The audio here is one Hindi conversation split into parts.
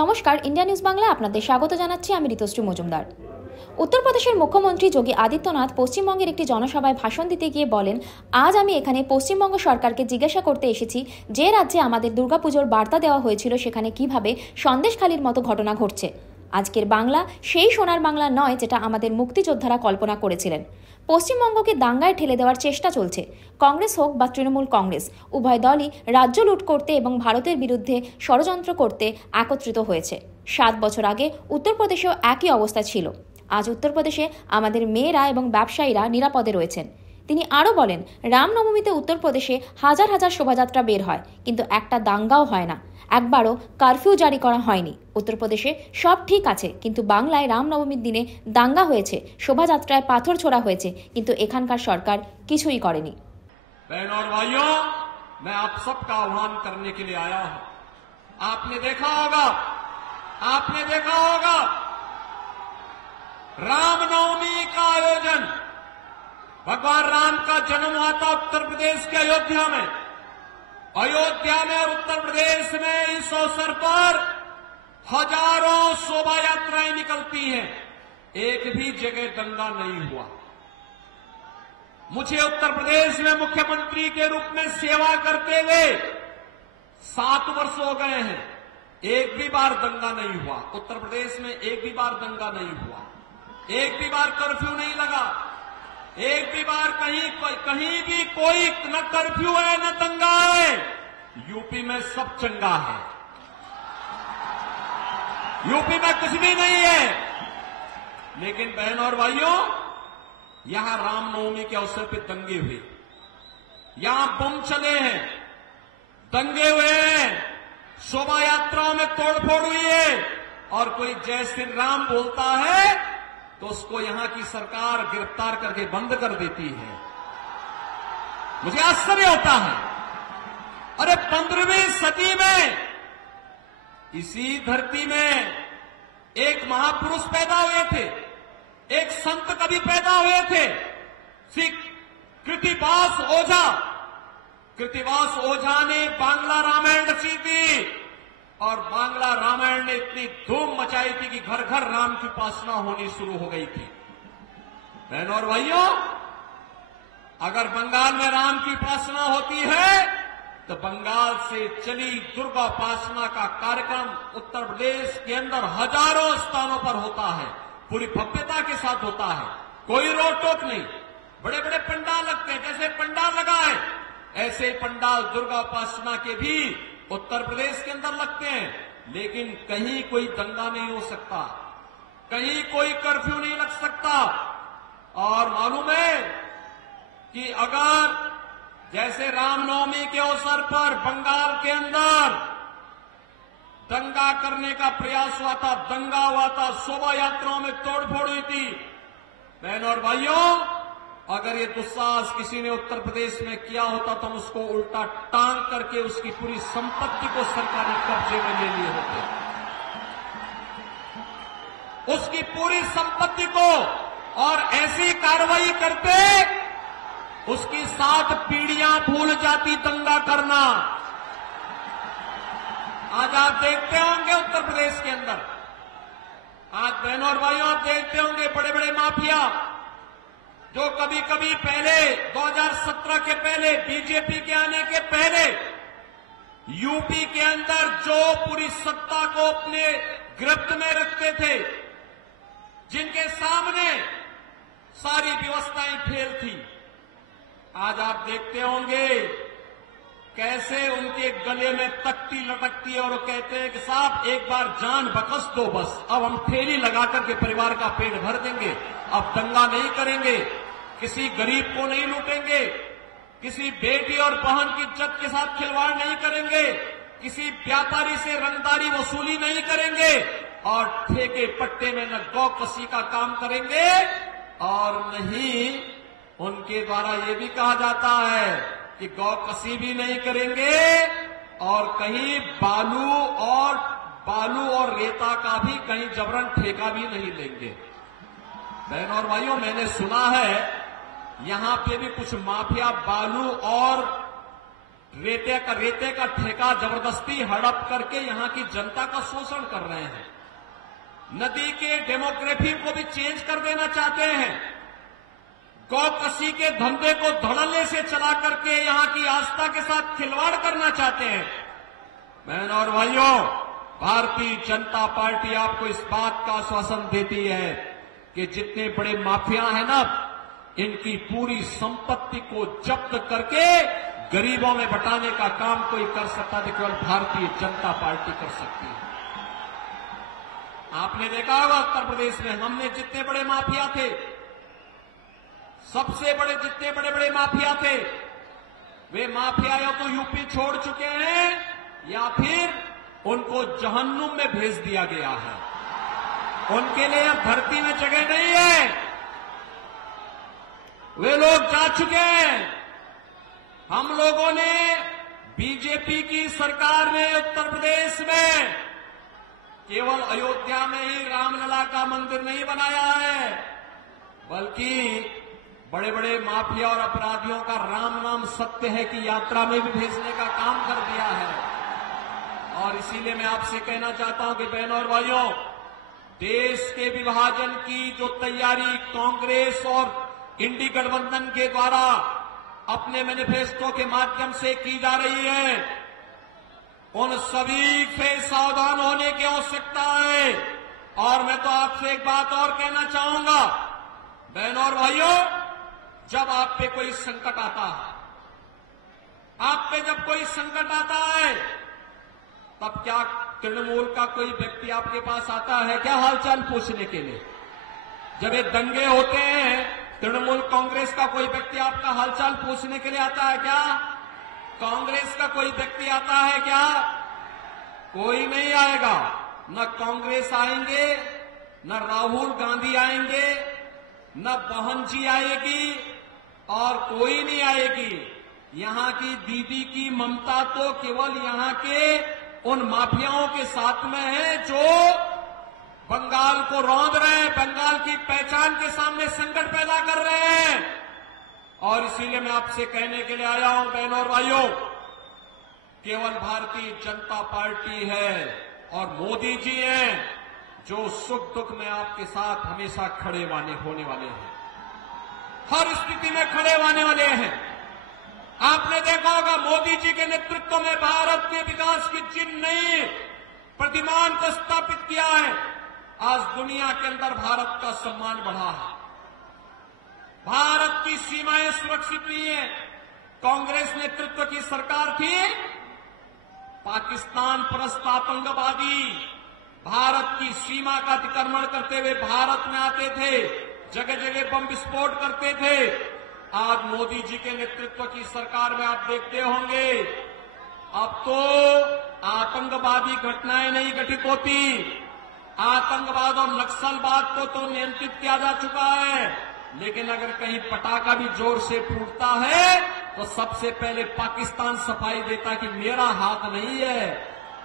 নমস্কার, ইন্ডিয়া নিউজ বাংলায় আপনাদের স্বাগত জানাচ্ছি। আমি ঋতুশ্রী মজুমদার। উত্তরপ্রদেশের মুখ্যমন্ত্রী যোগী আদিত্যনাথ পশ্চিমবঙ্গের একটি জনসভায় ভাষণ দিতে গিয়ে বলেন, আজ আমি এখানে পশ্চিমবঙ্গ সরকারকে জিজ্ঞাসা করতে এসেছি যে রাজ্যে আমাদের দুর্গাপুজোর বার্তা দেওয়া হয়েছিল সেখানে কিভাবে সন্দেশখালির মতো ঘটনা ঘটছে। আজকের বাংলা সেই সোনার বাংলা নয় যেটা আমাদের মুক্তিযোদ্ধারা কল্পনা করেছিলেন। পশ্চিমবঙ্গকে দাঙ্গায় ঠেলে দেওয়ার চেষ্টা চলছে। কংগ্রেস হোক বা তৃণমূল কংগ্রেস, উভয় দলই রাজ্য লুট করতে এবং ভারতের বিরুদ্ধে ষড়যন্ত্র করতে একত্রিত হয়েছে। 7 বছর আগে উত্তরপ্রদেশেও একই অবস্থা ছিল। আজ উত্তরপ্রদেশে আমাদের মেয়েরা এবং ব্যবসায়ীরা নিরাপদে রয়েছেন। তিনি আরও বলেন, রামনবমীতে উত্তরপ্রদেশে হাজার হাজার শোভাযাত্রা বের হয়, কিন্তু একটা দাঙ্গাও হয় না। একবারও কারফিউ জারি করা হয়নি। উত্তরপ্রদেশে সব ঠিক আছে, কিন্তু বাংলায় রামনবমীর দিনে দাঙ্গা হয়েছে, শোভাযাত্রায় পাথর ছোড়া হয়েছে, কিন্তু এখানকার সরকার কিছুই করেনি। बहनों और भाइयों, मैं आप सबका आह्वान करने के लिए आया हूं। आपने देखा होगा रामनवमी का आयोजन, भगवान राम का जन्म हुआ था उत्तर प्रदेश के अयोध्या में और उत्तर प्रदेश में इस अवसर पर हजारों शोभा यात्राएं निकलती हैं, एक भी जगह दंगा नहीं हुआ। मुझे उत्तर प्रदेश में मुख्यमंत्री के रूप में सेवा करते हुए 7 वर्ष हो गए हैं, एक भी बार दंगा नहीं हुआ। उत्तर प्रदेश में एक भी बार दंगा नहीं हुआ, एक भी बार कर्फ्यू नहीं लगा, एक भी बार कहीं भी कोई न कर्फ्यू है न दंगा है। यूपी में सब चंगा है, यूपी में कुछ भी नहीं है। लेकिन बहनों और भाइयों, यहां रामनवमी के अवसर पर दंगे हुए, यहां बम चले हैं, दंगे हुए हैं, शोभा यात्राओं में तोड़फोड़ हुई है, और कोई जय श्री राम बोलता है तो उसको यहां की सरकार गिरफ्तार करके बंद कर देती है। मुझे आश्चर्य होता है, अरे 15वीं सदी में इसी धरती में एक महापुरुष पैदा हुए थे, एक संत कवि पैदा हुए थे, श्री कृतिवास ओझा ने बांग्ला रामायण रची थी, और बांग्ला रामायण ने इतनी धूम मचाई थी कि घर घर राम की उपासना होनी शुरू हो गई थी। बहनों और भाइयों, अगर बंगाल में राम की उपासना होती है तो बंगाल से चली दुर्गा उपासना का कार्यक्रम उत्तर प्रदेश के अंदर हजारों स्थानों पर होता है, पूरी भव्यता के साथ होता है, कोई रोक टोक नहीं। बड़े बड़े पंडाल लगते हैं, जैसे पंडाल लगा है ऐसे पंडाल दुर्गा उपासना के भी उत्तर प्रदेश के अंदर लगते हैं। लेकिन कहीं कोई दंगा नहीं हो सकता, कहीं कोई कर्फ्यू नहीं लग सकता। और मालूम है कि अगर जैसे रामनवमी के अवसर पर बंगाल के अंदर दंगा करने का प्रयास हुआ था, दंगा हुआ था, शोभा यात्राओं में तोड़फोड़ हुई थी, बहनों और भाइयों, अगर ये दुस्साहस किसी ने उत्तर प्रदेश में किया होता तो हम उसको उल्टा टांग करके उसकी पूरी संपत्ति को सरकारी कब्जे में ले लिए होते, उसकी पूरी संपत्ति को, और ऐसी कार्रवाई करते उसकी 7 पीढ़ियां भूल जाती दंगा करना। आज आप देखते होंगे उत्तर प्रदेश के अंदर, आज बहनों और भाइयों आप देखते होंगे बड़े बड़े माफिया जो कभी कभी पहले 2017 के पहले, बीजेपी के आने के पहले यूपी के अंदर जो पूरी सत्ता को अपने गिरफ्त में रखते थे, जिनके सामने सारी व्यवस्थाएं फेल थी, आज आप देखते होंगे कैसे उनके गले में तख्ती लटकती है और वो कहते हैं कि साहब एक बार जान बख्श दो, बस अब हम ठेली लगा करके परिवार का पेट भर देंगे, अब दंगा नहीं करेंगे, किसी गरीब को नहीं लूटेंगे, किसी बेटी और बहन की इज्जत के साथ खिलवाड़ नहीं करेंगे, किसी व्यापारी से रंगदारी वसूली नहीं करेंगे, और ठेके पट्टे में न गौ कसी का काम करेंगे, और नहीं उनके द्वारा ये भी कहा जाता है कि गौ कसी भी नहीं करेंगे, और कहीं बालू और रेता का भी कहीं जबरन ठेका भी नहीं लेंगे। बहनों और भाइयों, मैंने सुना है यहां पे भी कुछ माफिया बालू और रेते का ठेका जबरदस्ती हड़प करके यहां की जनता का शोषण कर रहे हैं। नदी के डेमोग्राफी को भी चेंज कर देना चाहते हैं। गौकसी के धंधे को धड़ल्ले से चला करके यहां की आस्था के साथ खिलवाड़ करना चाहते हैं। बहनों और भाइयों, भारतीय जनता पार्टी आपको इस बात का आश्वासन देती है कि जितने बड़े माफिया हैं ना, इनकी पूरी संपत्ति को जब्त करके गरीबों में बंटाने का काम कोई कर सकता है, केवल भारतीय जनता पार्टी कर सकती है। आपने देखा होगा उत्तर प्रदेश में हमने जितने बड़े माफिया थे, सबसे बड़े जितने बड़े बड़े माफिया थे, वे माफिया या तो यूपी छोड़ चुके हैं या फिर उनको जहन्नुम में भेज दिया गया है। उनके लिए अब धरती में जगह नहीं है, वे लोग जा चुके हैं। हम लोगों ने, बीजेपी की सरकार ने उत्तर प्रदेश में केवल अयोध्या में ही रामलला का मंदिर नहीं बनाया है, बल्कि बड़े बड़े माफिया और अपराधियों का राम नाम सत्य है कि यात्रा में भी भेजने का काम कर दिया है। और इसीलिए मैं आपसे कहना चाहता हूं कि बहनों और भाइयों, देश के विभाजन की जो तैयारी कांग्रेस और इंडी गठबंधन के द्वारा अपने मैनिफेस्टो के माध्यम से की जा रही है, उन सभी से सावधान होने की आवश्यकता है। और मैं तो आपसे एक बात और कहना चाहूंगा, बहनों और भाइयों, जब आप पे कोई संकट आता है, आप पे जब कोई संकट आता है, तब क्या तृणमूल का कोई व्यक्ति आपके पास आता है क्या हालचाल पूछने के लिए? जब ये दंगे होते हैं, तृणमूल कांग्रेस का कोई व्यक्ति आपका हालचाल पूछने के लिए आता है क्या? कांग्रेस का कोई व्यक्ति आता है क्या? कोई नहीं आएगा। न कांग्रेस आएंगे, न राहुल गांधी आएंगे, न बहन जी आएगी, और कोई नहीं आएगी। यहां की दीदी की ममता तो केवल यहां के उन माफियाओं के साथ में है जो बंगाल को रौंद रहे हैं, बंगाल की पहचान के सामने संकट पैदा कर रहे हैं। और इसीलिए मैं आपसे कहने के लिए आया हूं, बहनों और भाइयों, केवल भारतीय जनता पार्टी है और मोदी जी हैं जो सुख दुख में आपके साथ हमेशा खड़े होने वाले हैं, हर स्थिति में खड़े होने वाले हैं। आपने देखा होगा मोदी जी के नेतृत्व में भारत ने विकास की जिन नई प्रतिमान को स्थापित किया है, आज दुनिया के अंदर भारत का सम्मान बढ़ा है। भारत की सीमाएं सुरक्षित नहीं है। कांग्रेस नेतृत्व की सरकार थी, पाकिस्तान परस्त आतंकवादी भारत की सीमा का अतिक्रमण करते हुए भारत में आते थे, जगह जगह बम विस्फोट करते थे। आज मोदी जी के नेतृत्व की सरकार में आप देखते होंगे, अब तो आतंकवादी घटनाएं नहीं घटित होती, आतंकवाद और नक्सलवाद को तो नियंत्रित किया जा चुका है। लेकिन अगर कहीं पटाखा भी जोर से फूटता है तो सबसे पहले पाकिस्तान सफाई देता कि मेरा हाथ नहीं है,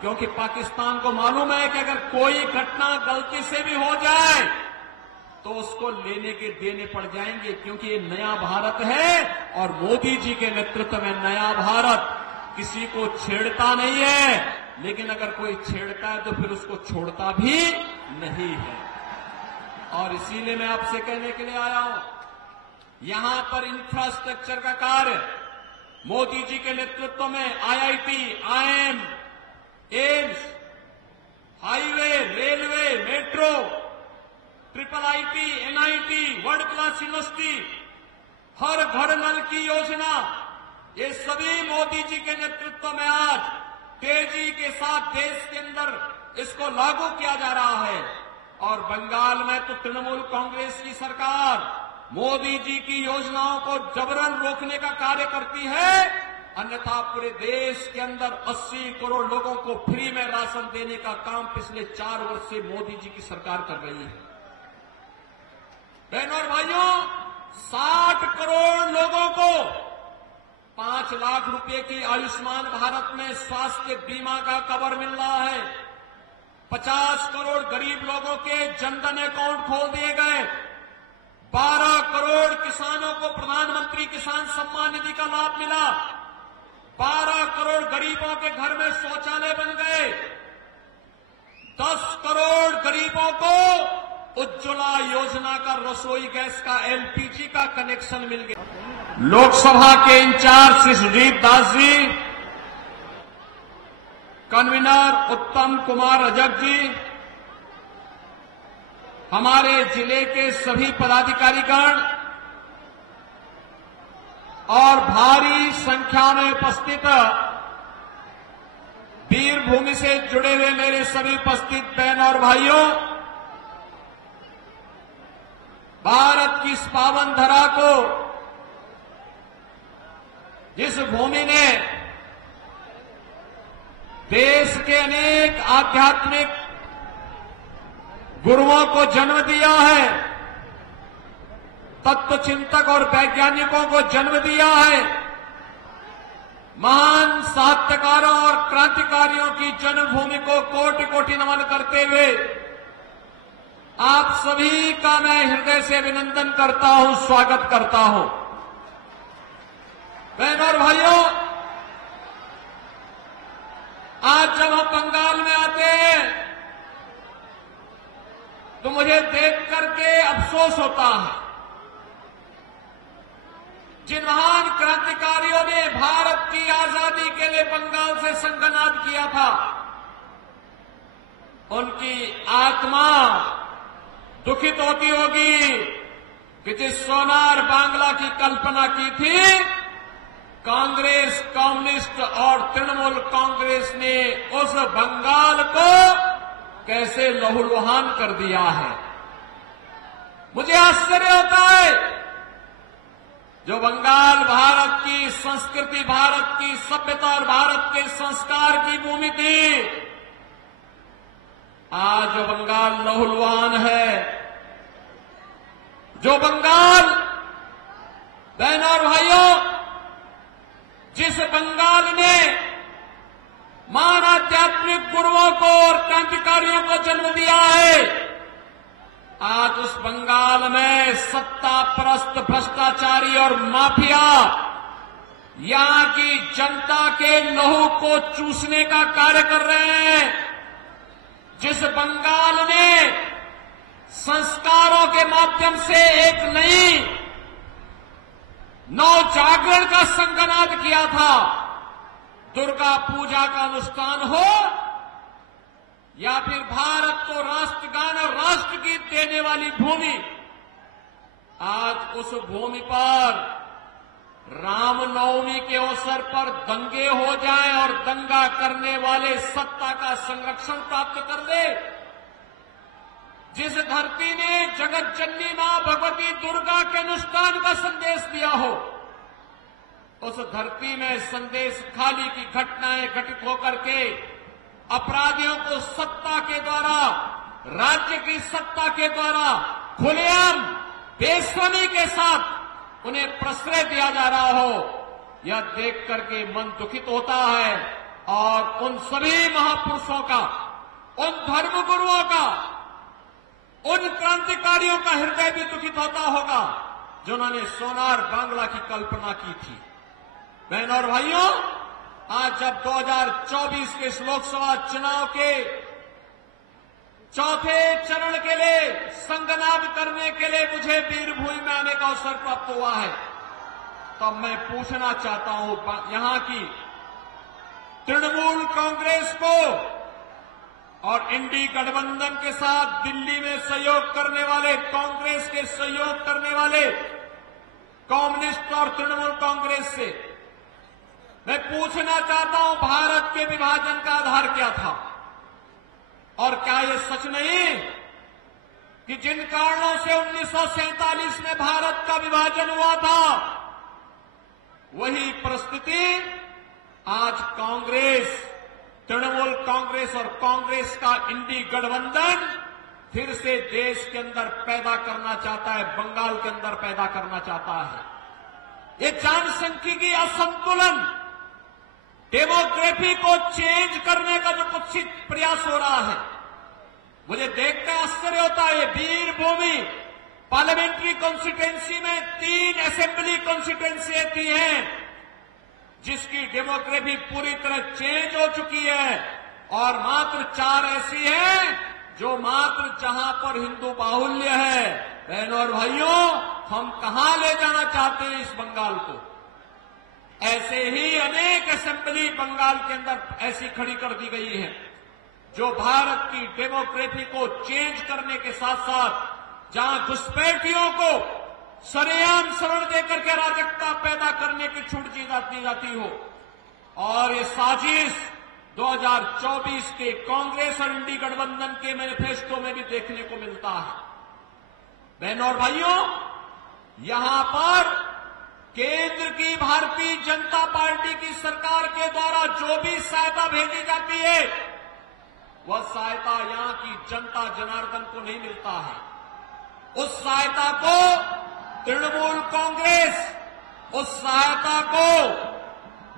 क्योंकि पाकिस्तान को मालूम है कि अगर कोई घटना गलती से भी हो जाए तो उसको लेने के देने पड़ जाएंगे, क्योंकि ये नया भारत है और मोदी जी के नेतृत्व में नया भारत किसी को छेड़ता नहीं है। लेकिन अगर कोई छेड़ता है तो फिर उसको छोड़ता भी नहीं है। और इसीलिए मैं आपसे कहने के लिए आया हूं, यहां पर इंफ्रास्ट्रक्चर का कार्य मोदी जी के नेतृत्व में IIT, IIM, AIIMS, highway, railway, metro, triple IT, NIT, world class university, हर घर नल की योजना, ये सभी मोदी जी के नेतृत्व में आज तेजी के साथ देश के अंदर इसको लागू किया जा रहा है। और बंगाल में तो तृणमूल कांग्रेस की सरकार मोदी जी की योजनाओं को जबरन रोकने का कार्य करती है, अन्यथा पूरे देश के अंदर 80 करोड़ लोगों को फ्री में राशन देने का काम पिछले 4 वर्ष से मोदी जी की सरकार कर रही है। बहनों और भाइयों, 60 करोड़ लोगों को 5 लाख रुपए की आयुष्मान भारत में स्वास्थ्य बीमा का कवर मिल रहा है। 50 करोड़ गरीब लोगों के जनधन अकाउंट खोल दिए गए। 12 करोड़ किसानों को प्रधानमंत्री किसान सम्मान निधि का लाभ मिला। 12 करोड़ गरीबों के घर में शौचालय बन गए, 10 करोड़ गरीबों को उज्ज्वला योजना का रसोई गैस का एलपीजी का कनेक्शन मिल गया। लोकसभा के इंचार्ज श्री सुजीत दास जी, कन्वीनर उत्तम कुमार रजक जी, हमारे जिले के सभी पदाधिकारीगण और भारी संख्या में उपस्थित वीरभूमि से जुड़े हुए मेरे सभी उपस्थित बहन और भाइयों, भारत की इस पावन धरा को, जिस भूमि ने देश के अनेक आध्यात्मिक गुरुओं को जन्म दिया है, तत्वचिंतक और वैज्ञानिकों को जन्म दिया है, महान साहित्यकारों और क्रांतिकारियों की जन्मभूमि को कोटि कोटि नमन करते हुए आप सभी का मैं हृदय से अभिनंदन करता हूं, स्वागत करता हूं। बहनों और भाइयों, आज जब हम बंगाल में आते हैं तो मुझे देख करके अफसोस होता है। जिन महान क्रांतिकारियों ने भारत की आजादी के लिए बंगाल से संघनाद किया था, उनकी आत्मा दुखित होती होगी कि जिस सोनार बांग्ला की कल्पना की थी, कांग्रेस, कम्युनिस्ट और तृणमूल कांग्रेस ने उस बंगाल को कैसे लहूलुहान कर दिया है। मुझे आश्चर्य होता है, जो बंगाल भारत की संस्कृति, भारत की सभ्यता और भारत के संस्कार की भूमि थी, आज जो बंगाल लहूलुहान है, जो बंगाल, बहनों और भाइयों, जिस बंगाल ने महान आध्यात्मिक गुरुओं को और क्रांतिकारियों को जन्म दिया है, आज उस बंगाल में सत्ता परस्त भ्रष्टाचारी और माफिया यहां की जनता के लहू को चूसने का कार्य कर रहे हैं। जिस बंगाल ने संस्कारों के माध्यम से एक नई नवजागरण का संघनाद किया था, दुर्गा पूजा का अनुष्ठान हो या फिर भारत को राष्ट्रगान और राष्ट्रगीत देने वाली भूमि, आज उस भूमि पर रामनवमी के अवसर पर दंगे हो जाएं और दंगा करने वाले सत्ता का संरक्षण प्राप्त कर ले। जिस धरती ने जगत जननी मां भगवती दुर्गा के अनुष्ठान का संदेश दिया हो, उस धरती में संदेश खाली की घटनाएं घटित होकर के अपराधियों को सत्ता के द्वारा, राज्य की सत्ता के द्वारा खुलेआम बेशर्मी के साथ उन्हें प्रश्रय दिया जा रहा हो, यह देख करके मन दुखित होता है। और उन सभी महापुरुषों का, उन धर्मगुरुओं का, उन क्रांतिकारियों का हृदय भी दुखित होता होगा जिन्होंने सोनार बांग्ला की कल्पना की थी। बहनों और भाइयों, आज जब 2024 के इस लोकसभा चुनाव के चौथे चरण के लिए संघनाद करने के लिए मुझे वीरभूमि में आने का अवसर प्राप्त हुआ है, तब मैं पूछना चाहता हूं यहां की तृणमूल कांग्रेस को और इंडी गठबंधन के साथ दिल्ली में सहयोग करने वाले, कांग्रेस के सहयोग करने वाले कम्युनिस्ट और तृणमूल कांग्रेस से मैं पूछना चाहता हूं, भारत के विभाजन का आधार क्या था? और क्या यह सच नहीं कि जिन कारणों से 1947 में भारत का विभाजन हुआ था, वही परिस्थिति आज कांग्रेस, तृणमूल कांग्रेस और कांग्रेस का इंडी गठबंधन फिर से देश के अंदर पैदा करना चाहता है, बंगाल के अंदर पैदा करना चाहता है। ये जनसांख्यिकी असंतुलन, डेमोग्राफी को चेंज करने का जो कुत्सित प्रयास हो रहा है, मुझे देखकर आश्चर्य होता है। वीरभूमि पार्लियामेंट्री कॉन्स्टिट्यूएंसी में 3 असेंबली कॉन्स्टिट्यूएंसी थी हैं, जिसकी डेमोग्राफी पूरी तरह चेंज हो चुकी है, और मात्र 4 ऐसी हैं जो मात्र जहां पर हिंदू बाहुल्य है। बहनों और भाइयों, हम कहां ले जाना चाहते हैं इस बंगाल को? ऐसे ही अनेक असेंबली बंगाल के अंदर ऐसी खड़ी कर दी गई है जो भारत की डेमोग्राफी को चेंज करने के साथ साथ जहां घुसपैठियों को सरेआम शरण देकर के अराजकता पैदा करने की छूट दी जाती हो। और ये साजिश 2024 के कांग्रेस और इंडी गठबंधन के मैनिफेस्टो में भी देखने को मिलता है। बहनों और भाइयों, यहां पर केंद्र की भारतीय जनता पार्टी की सरकार के द्वारा जो भी सहायता भेजी जाती है, वह सहायता यहां की जनता जनार्दन को नहीं मिलता है। उस सहायता को तृणमूल कांग्रेस उस सहायता को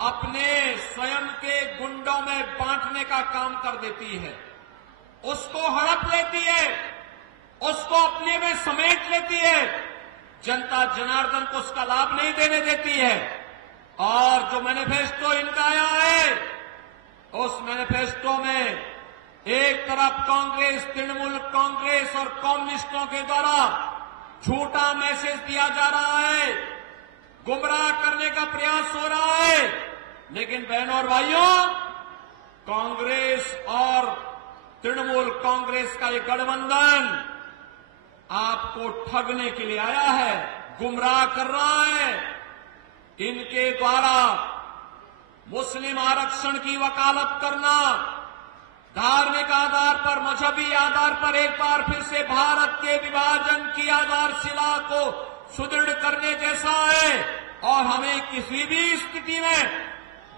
अपने स्वयं के गुंडों में बांटने का काम कर देती है, उसको हड़प लेती है, उसको अपने में समेट लेती है, जनता जनार्दन को उसका लाभ नहीं देने देती है। और जो मैनिफेस्टो इनका आया है, उस मैनिफेस्टो में एक तरफ कांग्रेस, तृणमूल कांग्रेस और कम्युनिस्टों के द्वारा झूठा मैसेज दिया जा रहा है, गुमराह करने का प्रयास हो रहा है। लेकिन बहनों और भाइयों, कांग्रेस और तृणमूल कांग्रेस का ये गठबंधन आपको ठगने के लिए आया है, गुमराह कर रहा है। इनके द्वारा मुस्लिम आरक्षण की वकालत करना, धार्मिक आधार पर, मजहबी आधार पर एक बार फिर से भारत के विभाजन की आधारशिला को सुदृढ़ करने जैसा है। और हमें किसी भी स्थिति में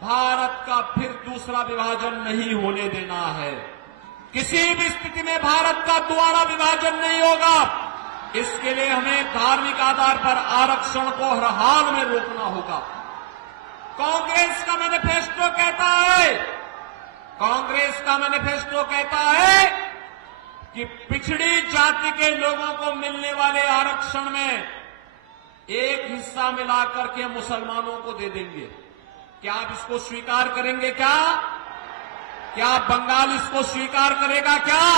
भारत का फिर दूसरा विभाजन नहीं होने देना है। किसी भी स्थिति में भारत का दोबारा विभाजन नहीं होगा। इसके लिए हमें धार्मिक आधार पर आरक्षण को हर हाल में रोकना होगा। कांग्रेस का मैनिफेस्टो कहता है, कांग्रेस का मैनिफेस्टो कहता है कि पिछड़ी जाति के लोगों को मिलने वाले आरक्षण में एक हिस्सा मिलाकर के मुसलमानों को दे देंगे। क्या आप इसको स्वीकार करेंगे? क्या बंगाल इसको स्वीकार करेगा? क्या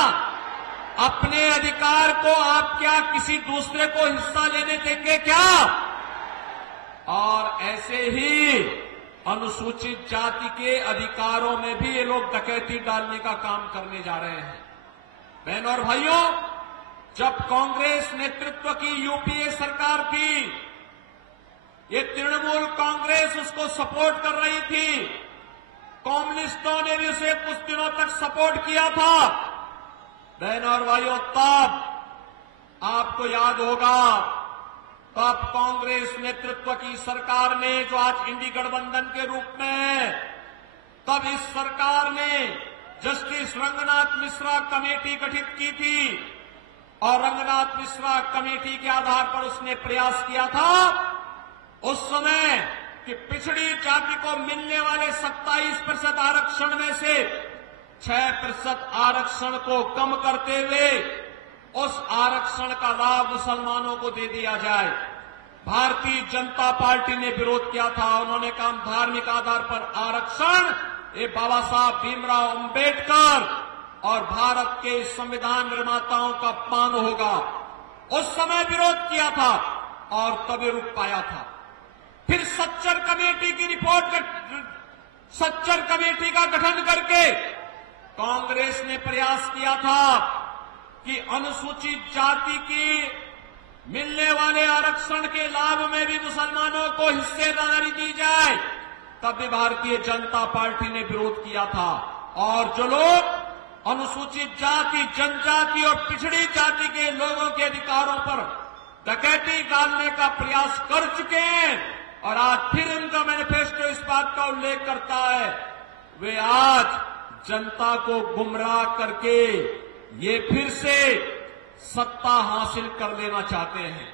अपने अधिकार को आप क्या किसी दूसरे को हिस्सा लेने देंगे? क्या? और ऐसे ही अनुसूचित जाति के अधिकारों में भी ये लोग डकैती डालने का काम करने जा रहे हैं। बहनों और भाइयों, जब कांग्रेस नेतृत्व की यूपीए सरकार थी, ये तृणमूल कांग्रेस उसको सपोर्ट कर रही थी, कम्युनिस्टों ने भी उसे कुछ दिनों तक सपोर्ट किया था। बहनों और भाइयों, तब आपको याद होगा, तब कांग्रेस नेतृत्व की सरकार ने, जो आज इंडी गठबंधन के रूप में है, तब इस सरकार ने जस्टिस रंगनाथ मिश्रा कमेटी गठित की थी। और रंगनाथ मिश्रा कमेटी के आधार पर उसने प्रयास किया था उस समय कि पिछड़ी जाति को मिलने वाले 27% आरक्षण में से 6% आरक्षण को कम करते हुए उस आरक्षण का लाभ मुसलमानों को दे दिया जाए। भारतीय जनता पार्टी ने विरोध किया था। उन्होंने कहा धार्मिक आधार पर आरक्षण ये बाबा साहब भीमराव अंबेडकर और भारत के संविधान निर्माताओं का अपमान होगा। उस समय विरोध किया था और तभी रुक पाया था। फिर सच्चर कमेटी की रिपोर्ट, सच्चर कमेटी का गठन करके कांग्रेस ने प्रयास किया था कि अनुसूचित जाति की मिलने वाले आरक्षण के लाभ में भी मुसलमानों को हिस्सेदारी दी जाए। तब भी भारतीय जनता पार्टी ने विरोध किया था। और जो लोग अनुसूचित जाति, जनजाति और पिछड़ी जाति के लोगों के अधिकारों पर डकैती डालने का प्रयास कर चुके हैं, और आज फिर उनका मैनिफेस्टो इस बात का उल्लेख करता है, वे आज जनता को गुमराह करके ये फिर से सत्ता हासिल कर लेना चाहते हैं।